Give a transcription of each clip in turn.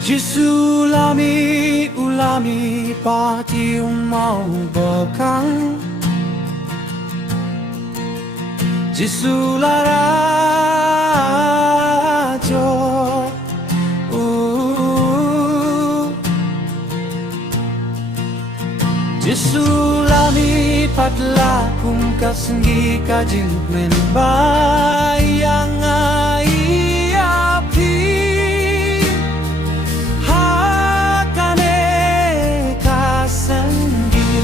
Jisulami ulami pati mau bekang Jisularajo Jisulami padla kum kasenggi kajing menbayang ai api hakane kasenggi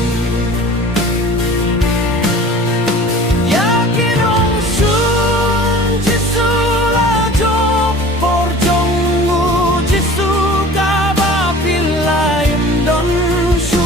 yakin ongsun jisulajo porjongmu jisuka bapilaim donshu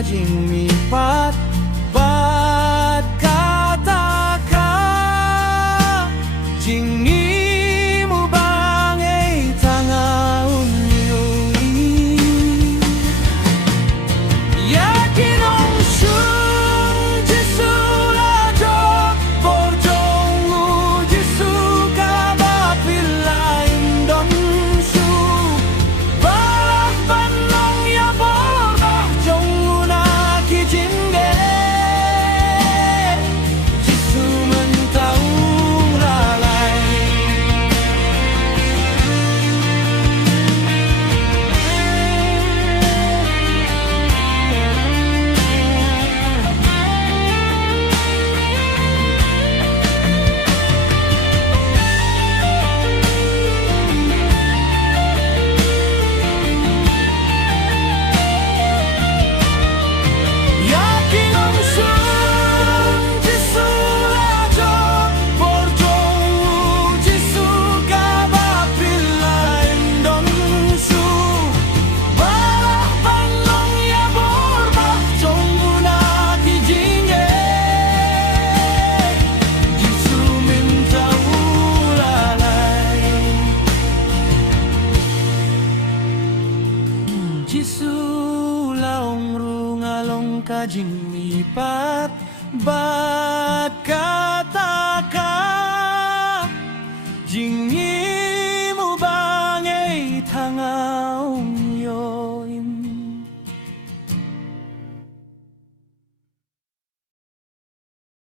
Jing mi pat bat kataka jing ni mu bangai tanga unyui yakin ong shun jisula jok borjongu jisuka bapilain don shu balak banong ya borbah jong Jisula ongrung along kajing lipat ba